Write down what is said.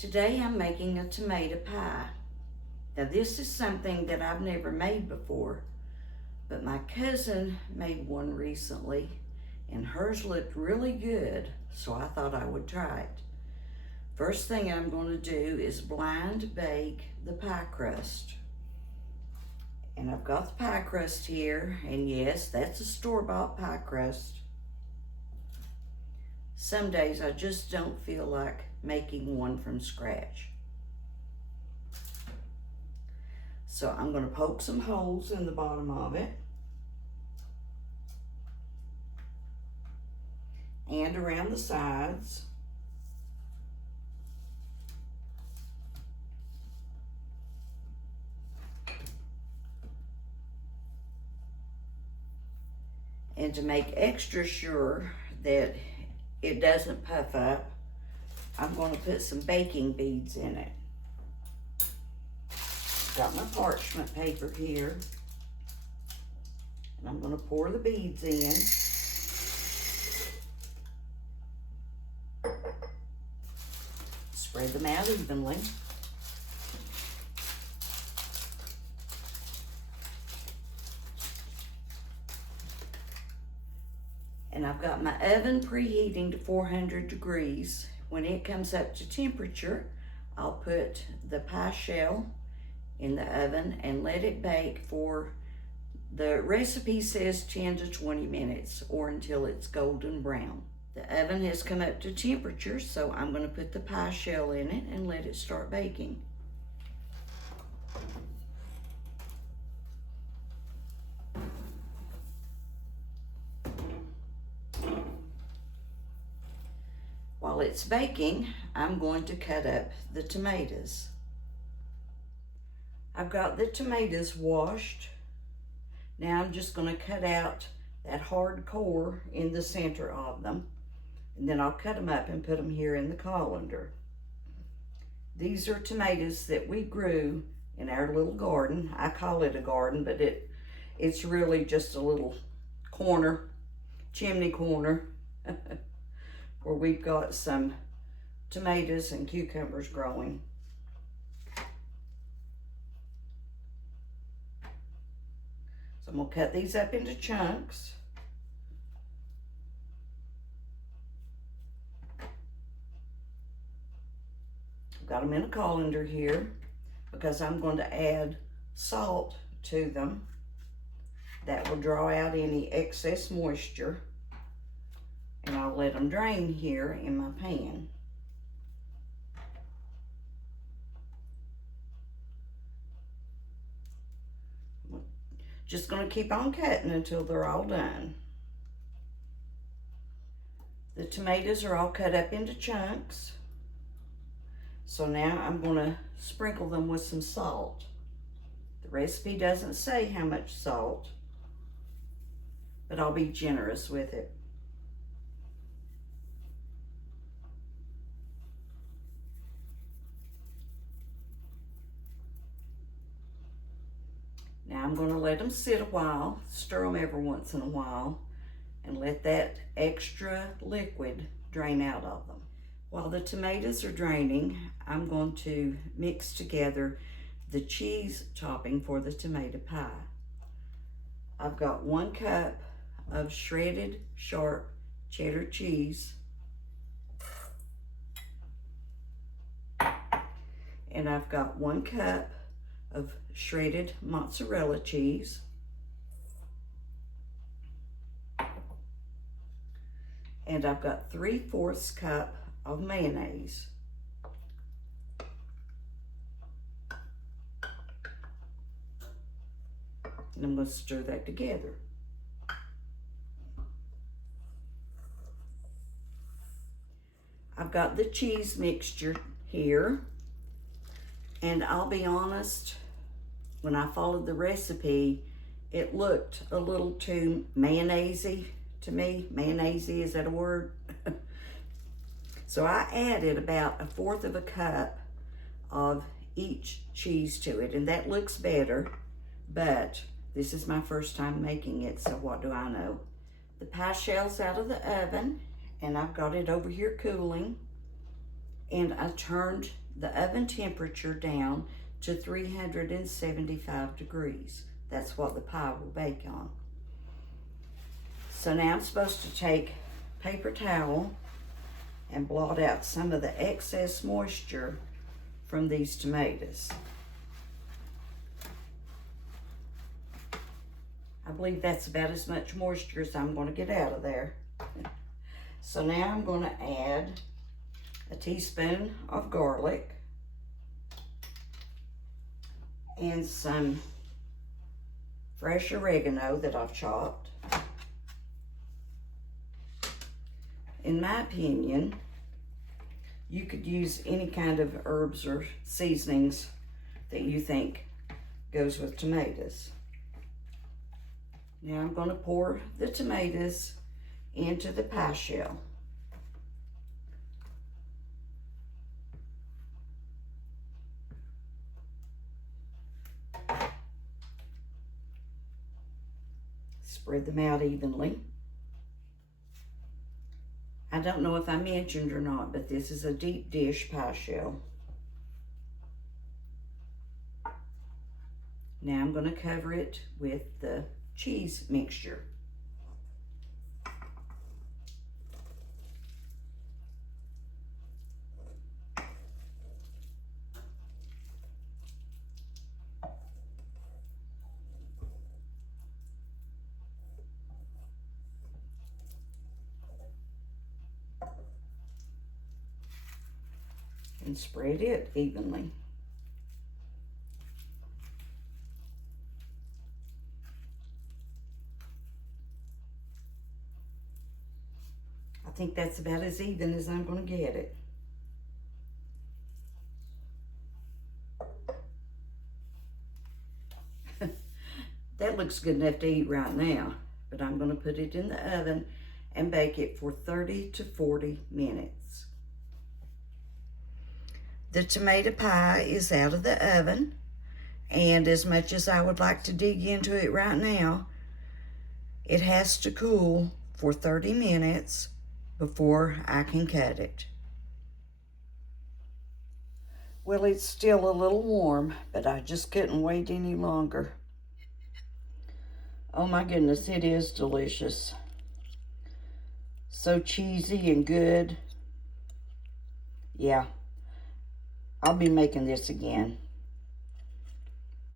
Today I'm making a tomato pie. Now this is something that I've never made before, but my cousin made one recently and hers looked really good, so I thought I would try it. First thing I'm going to do is blind bake the pie crust. And I've got the pie crust here, and yes, that's a store-bought pie crust. Some days I just don't feel like making one from scratch. So I'm going to poke some holes in the bottom of it and around the sides. And to make extra sure that it doesn't puff up, I'm going to put some baking beads in it. Got my parchment paper here, and I'm going to pour the beads in. Spread them out evenly. And I've got my oven preheating to 400 degrees. When it comes up to temperature, I'll put the pie shell in the oven and let it bake for, the recipe says 10 to 20 minutes or until it's golden brown. The oven has come up to temperature, so I'm going to put the pie shell in it and let it start baking. While it's baking, I'm going to cut up the tomatoes. I've got the tomatoes washed. Now I'm just going to cut out that hard core in the center of them, and then I'll cut them up and put them here in the colander. These are tomatoes that we grew in our little garden. I call it a garden, but it's really just a little corner, chimney corner, where we've got some tomatoes and cucumbers growing. So I'm gonna cut these up into chunks. I've got them in a colander here because I'm going to add salt to them. That will draw out any excess moisture. And I'll let them drain here in my pan. Just going to keep on cutting until they're all done. The tomatoes are all cut up into chunks. So now I'm going to sprinkle them with some salt. The recipe doesn't say how much salt, but I'll be generous with it. Now I'm going to let them sit a while, stir them every once in a while, and let that extra liquid drain out of them. While the tomatoes are draining, I'm going to mix together the cheese topping for the tomato pie. I've got 1 cup of shredded sharp cheddar cheese, and I've got 1 cup of shredded mozzarella cheese, and I've got 3/4 cup of mayonnaise. And I'm going to stir that together. I've got the cheese mixture here, and I'll be honest, when I followed the recipe, it looked a little too mayonnaise-y to me. Mayonnaise-y, is that a word? So I added about 1/4 cup of each cheese to it, and that looks better, but this is my first time making it, so what do I know? The pie shell's out of the oven, and I've got it over here cooling, and I turned the oven temperature down to 375 degrees. That's what the pie will bake on. So now I'm supposed to take a paper towel and blot out some of the excess moisture from these tomatoes. I believe that's about as much moisture as I'm going to get out of there. So now I'm going to add a teaspoon of garlic and some fresh oregano that I've chopped. In my opinion, you could use any kind of herbs or seasonings that you think goes with tomatoes. Now I'm going to pour the tomatoes into the pie shell. Spread them out evenly. I don't know if I mentioned or not, but this is a deep dish pie shell. Now I'm going to cover it with the cheese mixture. And spread it evenly. I think that's about as even as I'm going to get it. That looks good enough to eat right now, but I'm going to put it in the oven and bake it for 30 to 40 minutes. The tomato pie is out of the oven, and as much as I would like to dig into it right now, it has to cool for 30 minutes before I can cut it. Well, it's still a little warm, but I just couldn't wait any longer. Oh my goodness, it is delicious. So cheesy and good. Yeah. I'll be making this again.